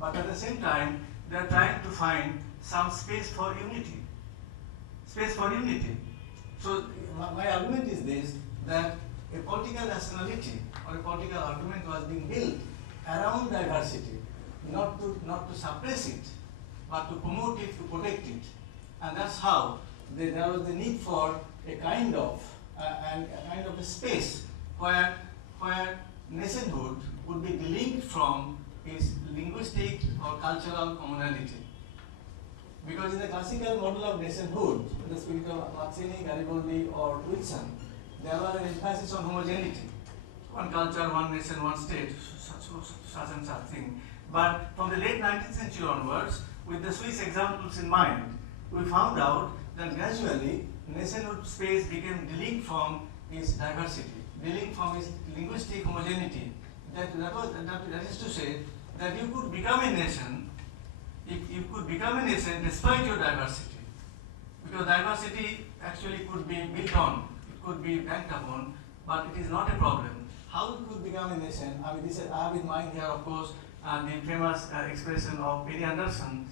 but at the same time, they are trying to find some space for unity. Space for unity. So my argument is this, that a political nationality or a political argument was being built around diversity, not to suppress it, but to promote it, to protect it. And that's how there was the need for a kind of a space where nationhood would be linked from its linguistic or cultural commonality. Because in the classical model of nationhood, in the spirit of Mazzini, Garibaldi, or Wilson, there was an emphasis on homogeneity. One culture, one nation, one state, such and such thing. But from the late 19th century onwards, with the Swiss examples in mind, we found out that gradually nationhood space became delinked from its diversity, delinked from its linguistic homogeneity. That is to say, that you could become a nation, if you could become a nation despite your diversity. Because diversity actually could be built on, it could be banked upon, but it is not a problem. How you could become a nation? I mean, I have in mind here, of course, the famous expression of Benedict Anderson,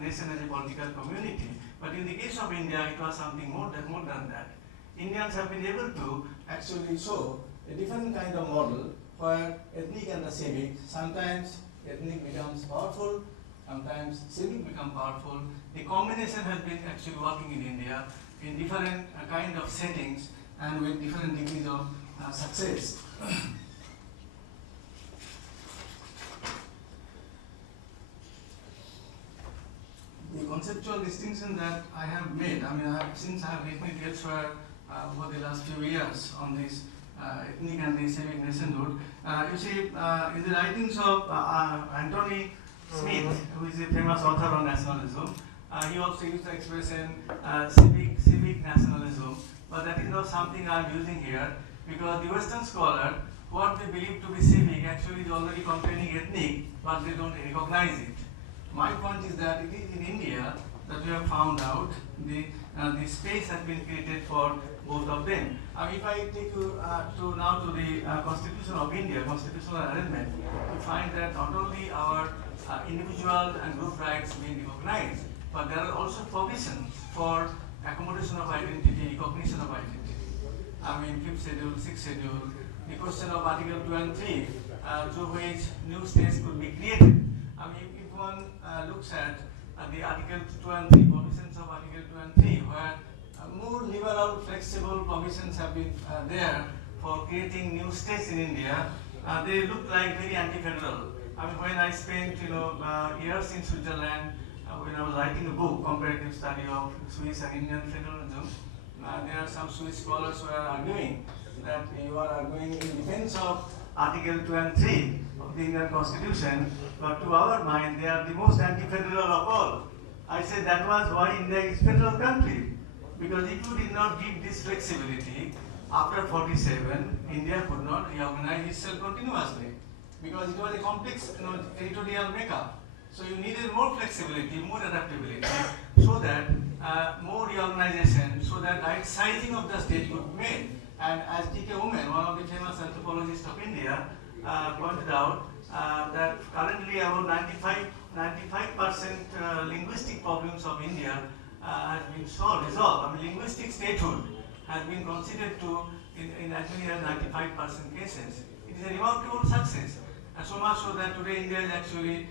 nation as a political community. But in the case of India, it was something more than that. Indians have been able to actually show a different kind of model where ethnic and the civic, sometimes ethnic becomes powerful, sometimes civic becomes powerful. The combination has been actually working in India in different kind of settings and with different degrees of success. The conceptual distinction that I have made, I mean, since I have written it elsewhere over the last few years on this ethnic and the civic nationhood, you see, in the writings of Anthony Smith, who is a famous author on nationalism, he also used the expression civic nationalism, but that is not something I am using here, because the Western scholar, what they believe to be civic actually is already containing ethnic, but they don't recognize it. My point is that it is in India that we have found out the space has been created for both of them. If I take you to the Constitution of India, constitutional arrangement, you find that not only our individual and group rights being recognized, but there are also provisions for accommodation of identity, recognition of identity. I mean, 5th schedule, 6th schedule, the question of Article 2 and 3, through which new states could be created. I mean, if one looks at the Article 2 and 3, provisions of Article 2 and 3, where more liberal, flexible provisions have been there for creating new states in India, they look like very anti-federal. I mean, when I spent years in Switzerland, when I was writing a book, comparative study of Swiss and Indian federalism, there are some Swiss scholars who are arguing that you are arguing in defense of Article 2 and 3 of the Indian Constitution, but to our mind, they are the most anti-federal of all. I said that was why India is a federal country, because if you did not give this flexibility, after 47, India could not reorganize itself continuously, because it was a complex territorial makeup. So you needed more flexibility, more adaptability, so that more reorganization, so that right sizing of the state could be made. And as T.K. Women, one of the famous anthropologists of India, pointed out that currently about 95% linguistic problems of India has been resolved. I mean, linguistic statehood has been considered to in as many as 95% cases. It is a remarkable success, and so much so that today India is actually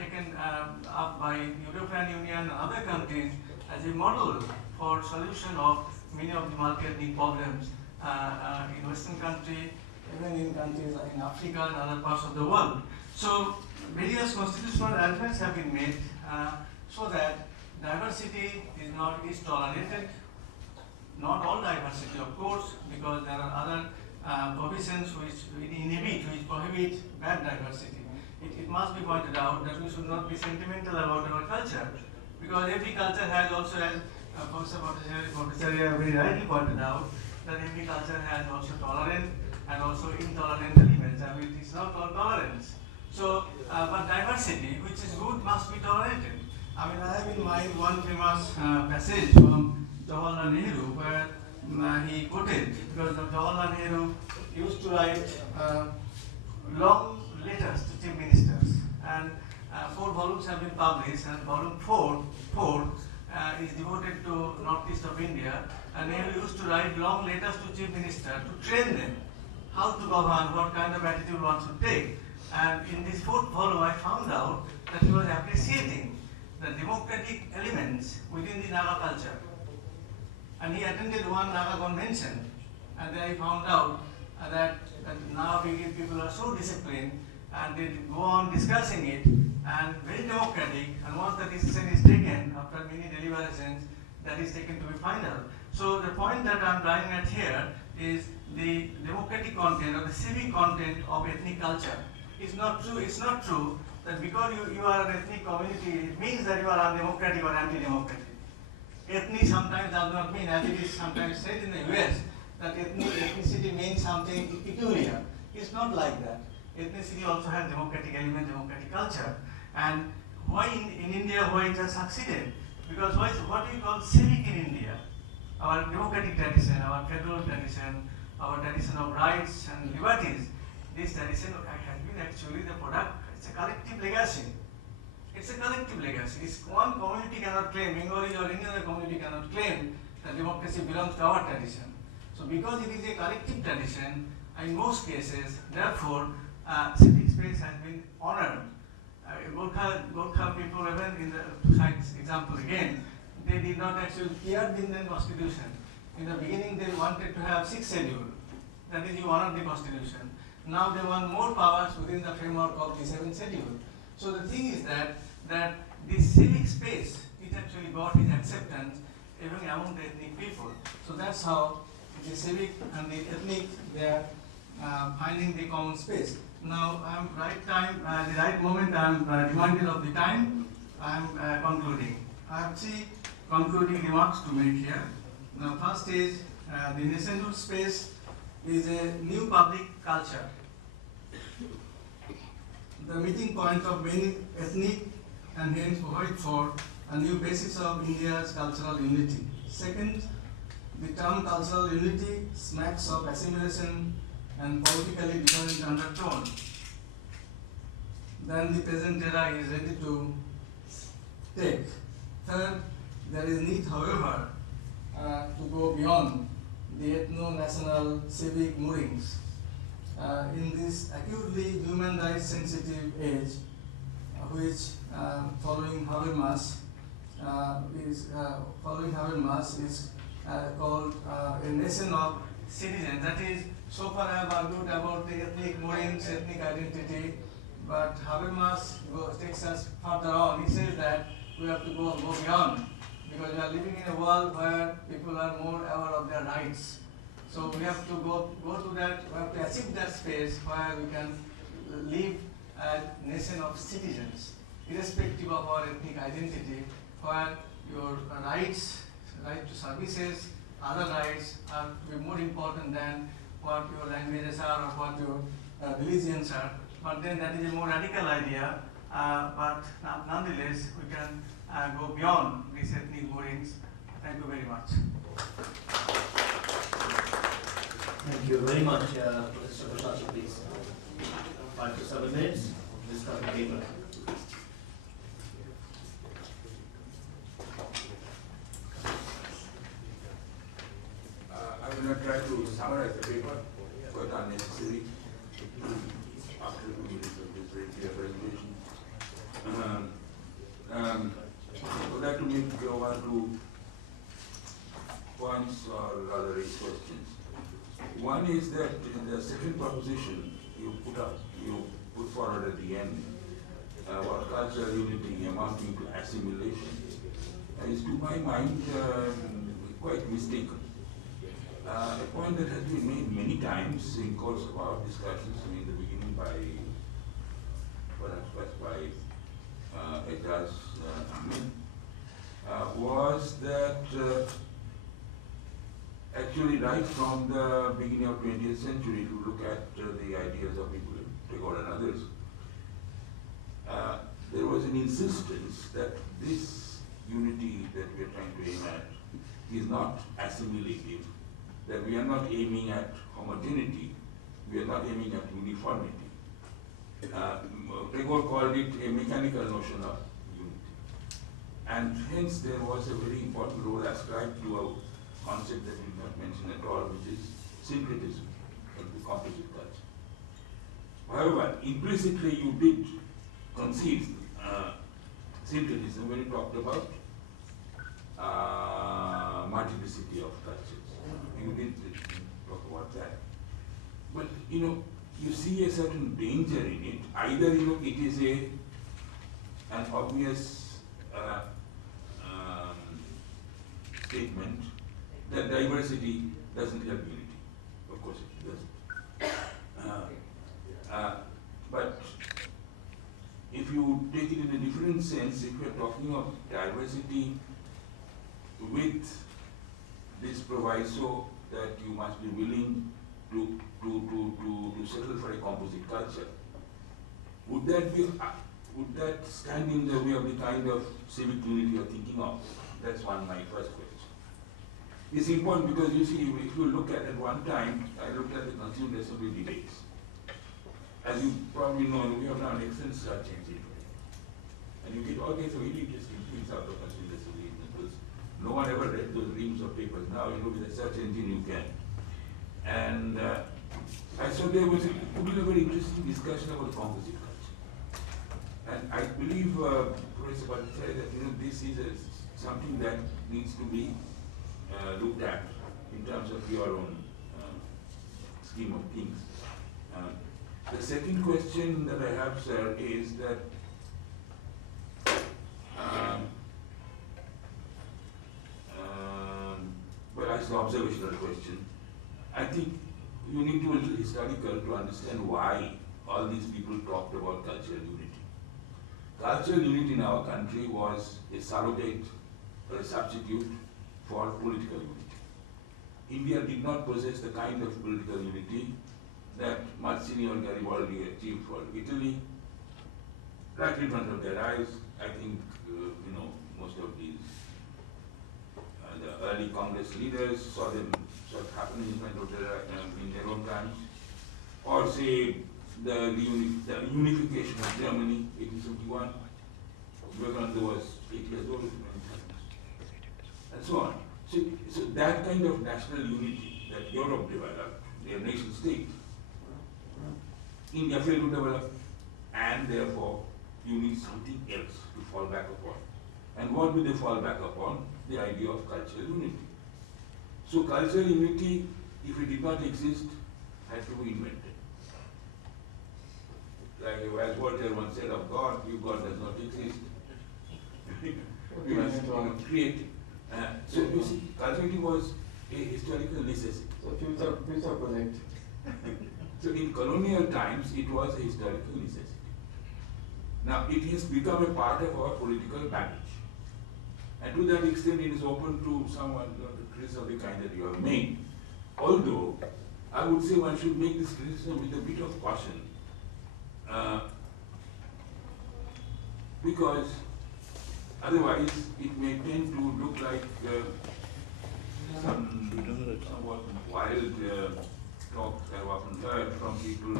taken up by European Union and other countries as a model for solution of many of the multi-ethnic problems in Western countries, even in countries like in Africa and other parts of the world. So various constitutional arrangements have been made so that diversity is tolerated. Not all diversity, of course, because there are other provisions which inhibit, which prohibit bad diversity. It must be pointed out that we should not be sentimental about our culture, because every culture has also, as Professor Bhattacharya very rightly pointed out, that every culture has also tolerant and also intolerant elements. I mean, it's not all tolerance. So, but diversity, which is good, must be tolerated. I mean, I have in mind one famous passage from Jawaharlal Nehru, where he quoted, because Jawaharlal Nehru used to write long letters to chief ministers. have been published, and volume 4 is devoted to northeast of India, and Nehru used to write long letters to Chief Minister to train them how to govern, what kind of attitude one should take. And in this 4th volume, I found out that he was appreciating the democratic elements within the Naga culture. And he attended one Naga convention, and then I found out that now people are so disciplined, and they go on discussing it, and very democratic, and once the decision is taken, after many deliberations, that is taken to be final. So the point that I am driving at here is the democratic content or the civic content of ethnic culture. It's not true that because you are an ethnic community, it means that you are undemocratic or anti-democratic. Ethnic sometimes does not mean, as it is sometimes said in the US, that ethnicity means something peculiar. It's not like that. Ethnicity also has democratic element, democratic culture. And why in India, why it has succeeded? Because what we call civic in India, our democratic tradition, our federal tradition, our tradition of rights and liberties, this tradition has been actually the product, it's a collective legacy. It's a collective legacy. It's one community cannot claim, Bengali or any other community cannot claim that democracy belongs to our tradition. So because it is a collective tradition, in most cases, therefore, civic space has been honored. Gorkha people, even in the science example again, they did not actually care the Indian constitution. In the beginning, they wanted to have 6th schedule. That is, you honor the constitution. Now they want more powers within the framework of the 7th schedule. So the thing is that this civic space, it actually got its acceptance even among the ethnic people. So that's how the civic and the ethnic, they are finding the common space. Now, the right moment, I'm reminded of the time, I'm concluding. I have 3 concluding remarks to make here. Now, first is the nationhood space is a new public culture, the meeting point of many ethnic and hence provide for a new basis of India's cultural unity. Second, the term cultural unity smacks of assimilation and politically different undertone. Then the present era is ready to take. Third, there is need, however, to go beyond the ethno-national civic moorings. In this acutely human rights sensitive age, which following Habermas is called a nation of citizens. That is, so far I have argued about the ethnic moorings, ethnic identity, but Habermas takes us further on. He says that we have to go beyond, because we are living in a world where people are more aware of their rights. So we have to go to that, we have to achieve that space where we can live as a nation of citizens, irrespective of our ethnic identity, where your rights, right to services, other rights are to be more important than what your languages are or what your religions are. But then that is a more radical idea, but nonetheless we can go beyond these ethnic moorings. Thank you very much. Thank you very much, Professor Prasad, please. 5 to 7 minutes, discuss the paper. I will not try to summarize the paper, quite unnecessary after 2 minutes of this very clear presentation. I would like to make 1 or 2 points or rather raise questions. One is that in the second proposition you put forward at the end, what cultural unity amounting to assimilation, is to my mind quite mistaken. A point that has been made many times in course of our discussions, in the beginning perhaps by Ejaz Ahmed, was that actually right from the beginning of 20th century, to look at the ideas of people like Tagore and others, there was an insistence that this unity that we are trying to aim at is not assimilative, that we are not aiming at homogeneity, we are not aiming at uniformity. Tagore called it a mechanical notion of And hence there was a very important role ascribed to a concept that we not mention at all, which is syncretism, or the composite culture. However, implicitly you did conceive syncretism when you talked about multiplicity of cultures. You did talk about that. But you see a certain danger in it. Either it is an obvious statement that diversity doesn't help unity. Of course it doesn't. But if you take it in a different sense, if you're talking of diversity with this proviso that you must be willing to settle for a composite culture, would that stand in the way of the kind of civic unity you're thinking of? That's my first question. It's important because you see, if you look at one time, I looked at the Constituent Assembly debates. As you probably know, we have now an excellent search engine. And you get all kinds of really interesting things out of Constituent Assembly because no one ever read those reams of papers. Now, with a search engine you can. And I saw there was a very interesting discussion about composite culture. And I believe Professor Bhatt said that this is something that needs to be looked at in terms of your own scheme of things. The second question that I have, sir, is that well, it's an observational question. I think you need to be a little historical to understand why all these people talked about cultural unity. Cultural unity in our country was a surrogate or a substitute for political unity. India did not possess the kind of political unity that Mazzini or Garibaldi achieved for Italy. Right in front of their eyes, I think, most of these, the early Congress leaders saw them sort of happening in front of in their own times. Or say, the unification of Germany, 1871, Vivekananda was 8 years old, and so on. So that kind of national unity that Europe developed, their nation state, India failed to develop, and therefore you need something else to fall back upon. And what do they fall back upon? The idea of cultural unity. So cultural unity, if it did not exist, had to be invented. Like as Voltaire once said of God, if God does not exist, we must create it. So you see, cultural unity was a historical necessity. So future project. So in colonial times, it was a historical necessity. Now it has become a part of our political baggage. And to that extent, it is open to someone to criticism of the kind that you have made. Although, I would say one should make this criticism with a bit of caution. Because otherwise, it may tend to look like somewhat wild talk I've often heard from people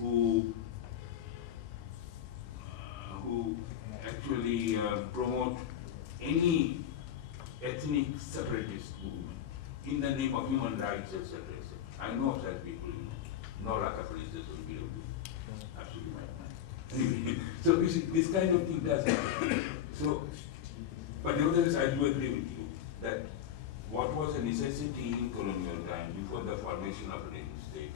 who actually promote any ethnic separatist movement in the name of human rights, etc. I know such people, Noraka, for instance, will be able to absolutely right. So you see, this kind of thing does happen. So, but nevertheless, I do agree with you that what was a necessity in colonial time before the formation of a nation state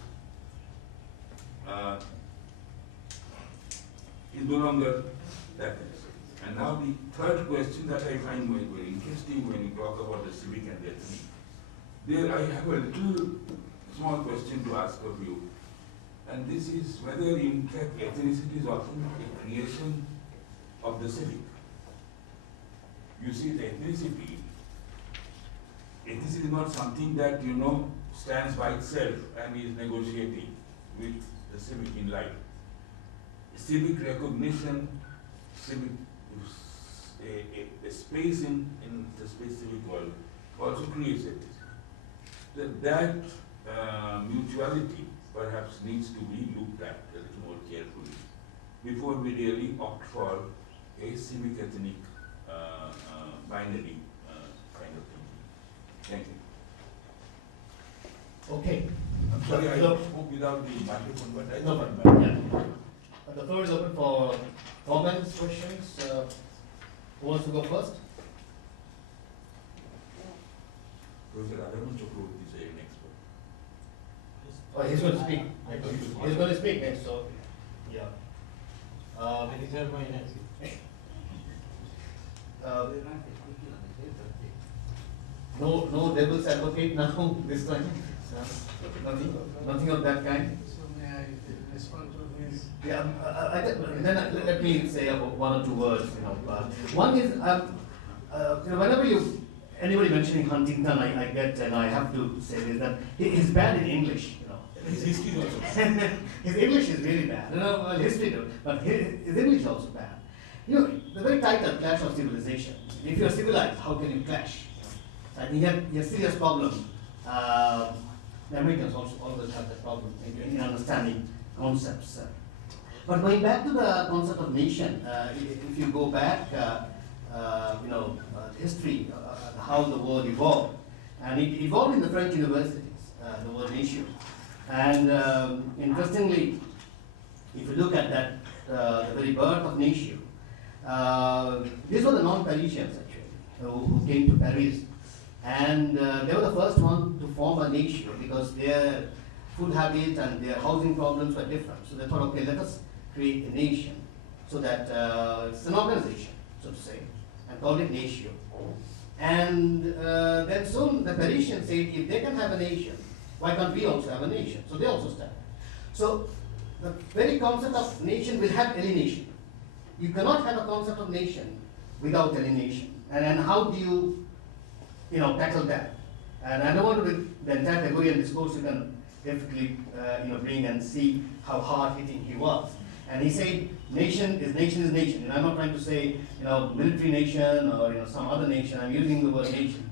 is no longer that necessary. And now the third question that I find very, very interesting when you talk about the civic and the ethnic, there I have a little small question to ask of you. And this is whether in fact ethnicity is often a creation of the civic. You see, the ethnicity is not something that, stands by itself and is negotiating with the civic in life. Civic recognition, a space in the specific world also creates it. That mutuality perhaps needs to be looked at a little more carefully before we really opt for a civic ethnic binary kind of thing. Thank you. Okay. Sorry, I So- spoke without the microphone, but I No thought. problem, yeah. The floor is open for comments, questions. Who wants to go first? Professor Radhaman Chakraborty is an expert. Oh, he's going to speak. He's going to speak next, so, yeah. Uh, no devil's advocate now, this time? Nothing of that kind? So may I respond to this? Yeah, let me say about one or two words, one is, whenever anybody mentioning Huntington, I get, and I have to say this, that he's bad in English, His history also. His English is really bad, well, history, too, but his English is also bad. The very title, Clash of Civilization. If you're civilized, how can you clash? I think you have serious problem. The Americans also always have that problem in understanding concepts. But going back to the concept of nation, if you go back, history, how the word evolved, and it evolved in the French universities, the word nation. And interestingly, if you look at that, the very birth of nation, these were the non-Parisians actually, who came to Paris. And they were the first one to form a nation because their food habit and their housing problems were different. So they thought, okay, let us create a nation so that it's an organization, so to say, and called it nation. And then soon the Parisians said, if they can have a nation, why can't we also have a nation? So they also started. So the very concept of nation will have alienation. You cannot have a concept of nation without alienation. And how do you tackle that? And I don't want to do the entire Gregorian discourse. You can definitely, bring and see how hard-hitting he was. And he said, nation is nation. And I'm not trying to say, military nation or some other nation. I'm using the word nation,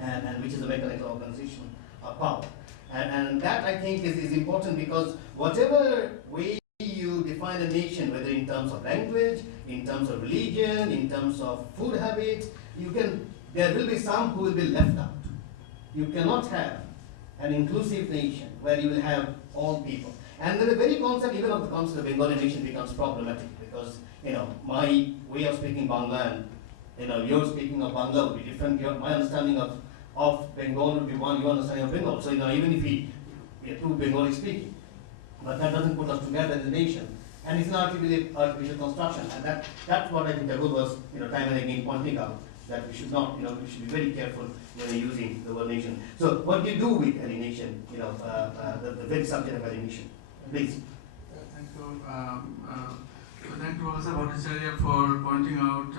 and which is a mechanical organization of power. And that I think is important because whatever way you define a nation, whether in terms of language, in terms of religion, in terms of food habits, there will be some who will be left out. You cannot have an inclusive nation where you will have all people. And then the very concept, even of the concept of Bengali nation becomes problematic because, my way of speaking Bangla and, your speaking of Bangla would be different. My understanding of Bengal would be one, your understanding of Bengal. So, even if we are two Bengali speaking, but that doesn't put us together as a nation. And it's an artificial construction. And that's what I think Tagore was, time and again pointing out, that we should not, we should be very careful when we're using the word nation. So what do you do with alienation, the very subject of alienation? Please. Thank you. Thank you, Professor Bhattacharya, for pointing out,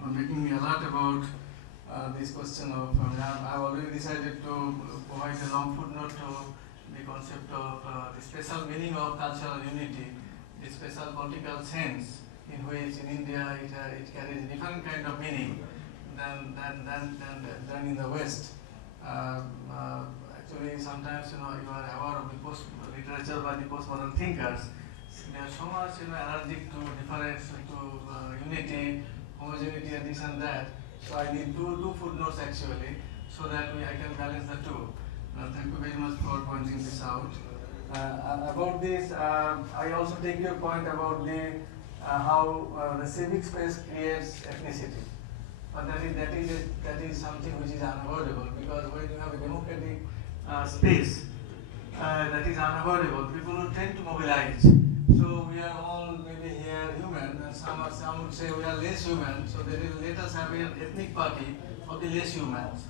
or making me alert about this question of, I've already decided to provide a long footnote to the concept of the special meaning of cultural unity, the special political sense in which in India it carries a different kind of meaning than in the West. Actually, sometimes you are aware of the post literature by the postmodern thinkers. They are so much allergic to difference, to unity, homogeneity, and this and that. So I need two footnotes actually, so that I can balance the two. Thank you very much for pointing this out. About this, I also take your point about the how the civic space creates ethnicity. But that is something which is unavoidable, because when you have a democratic space that is unavoidable, people will tend to mobilize. So we are all maybe here human, and some would say we are less human. So let us have an ethnic party of the less humans.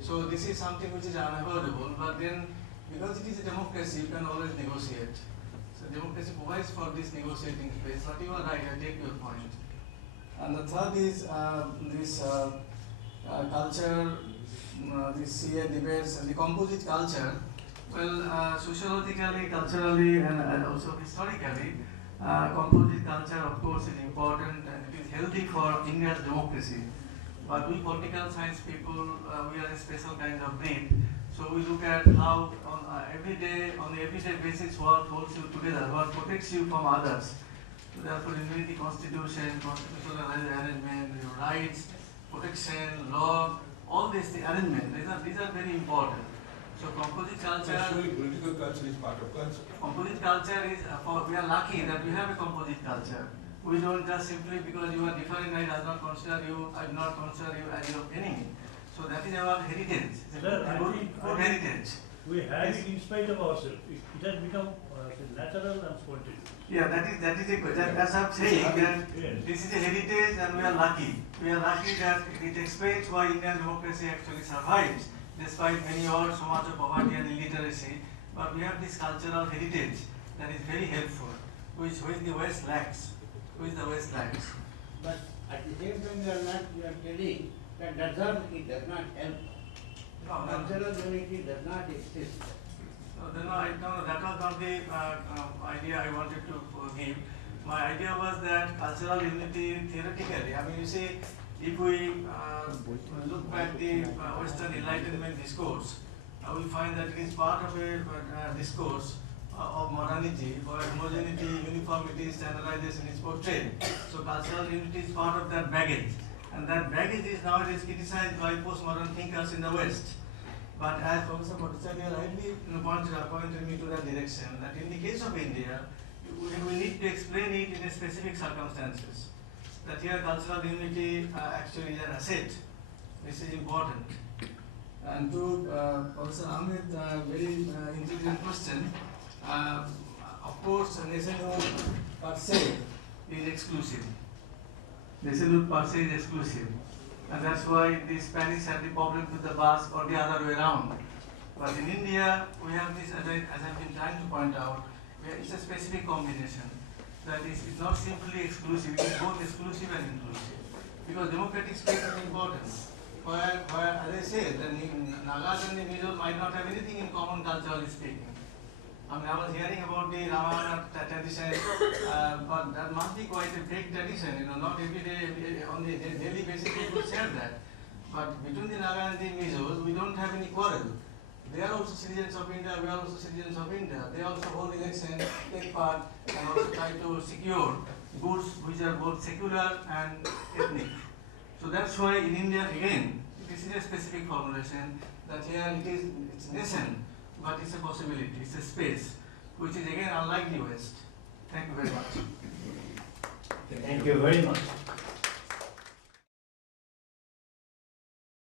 So this is something which is unavoidable. But then, because it is a democracy, you can always negotiate. So democracy provides for this negotiating space. But you are right, I take your point. And the third is this culture, this CA debates, and the composite culture. Well, sociologically, culturally, and also historically, composite culture, of course, is important and it is healthy for India's democracy. But we political science people, we are a special kind of breed. So we look at how on the everyday basis what holds you together, what protects you from others. Therefore, you need the constitution, constitutional arrangement, your rights, protection, law, all these arrangements. These are very important. So composite culture. Actually, political culture is part of culture. Composite culture is, we are lucky that we have a composite culture. We don't just simply because you are different, I do not consider you as your enemy. So that is our heritage. It's a Sir, good heritage. we had it in spite of ourselves. It has become natural and spontaneous. Yeah, that is a good. That's what I'm saying that Yes. this is a heritage and we are lucky. We are lucky that it explains why Indian democracy actually survives despite many odds, so much of poverty and illiteracy. But we have this cultural heritage that is very helpful, which the West lacks. But at the same time, you are telling that it does not help. Cultural unity does not exist. That was not the idea I wanted to give. My idea was that cultural unity theoretically, I mean, you see, if we look back the Western Enlightenment discourse, we find that it is part of a discourse of modernity, where homogeneity, uniformity, standardization is portrayed. So cultural unity is part of that baggage. And that baggage is nowadays criticized by postmodern thinkers in the West. But as Professor Bhattacharya rightly pointed me to that direction, that in the case of India, we need to explain it in a specific circumstances. That here cultural unity actually is an asset. This is important. And to Professor Ahmed, very intelligent question. Of course, nationhood per se is exclusive. Nationhood per se is exclusive. And that's why the Spanish have the problem with the Basque or the other way around. But in India, we have this, as I've been trying to point out, it's a specific combination. That is, it's not simply exclusive, it is both exclusive and inclusive. Because democratic space is important. Where as I said, the Nagas and the Mizos might not have anything in common culturally speaking. I mean, I was hearing about the Ramayana tradition, but that must be quite a big tradition, not every day, on the daily basis people share that. But between the Naga and the Mizos, we don't have any quarrel. They are also citizens of India, we are also citizens of India. They also hold elections, take part, and also try to secure goods which are both secular and ethnic. So that's why in India, again, this is a specific formulation, that here it's nation, but it's a possibility, it's a space, which is again unlike the West. Thank you very much. Thank you very much.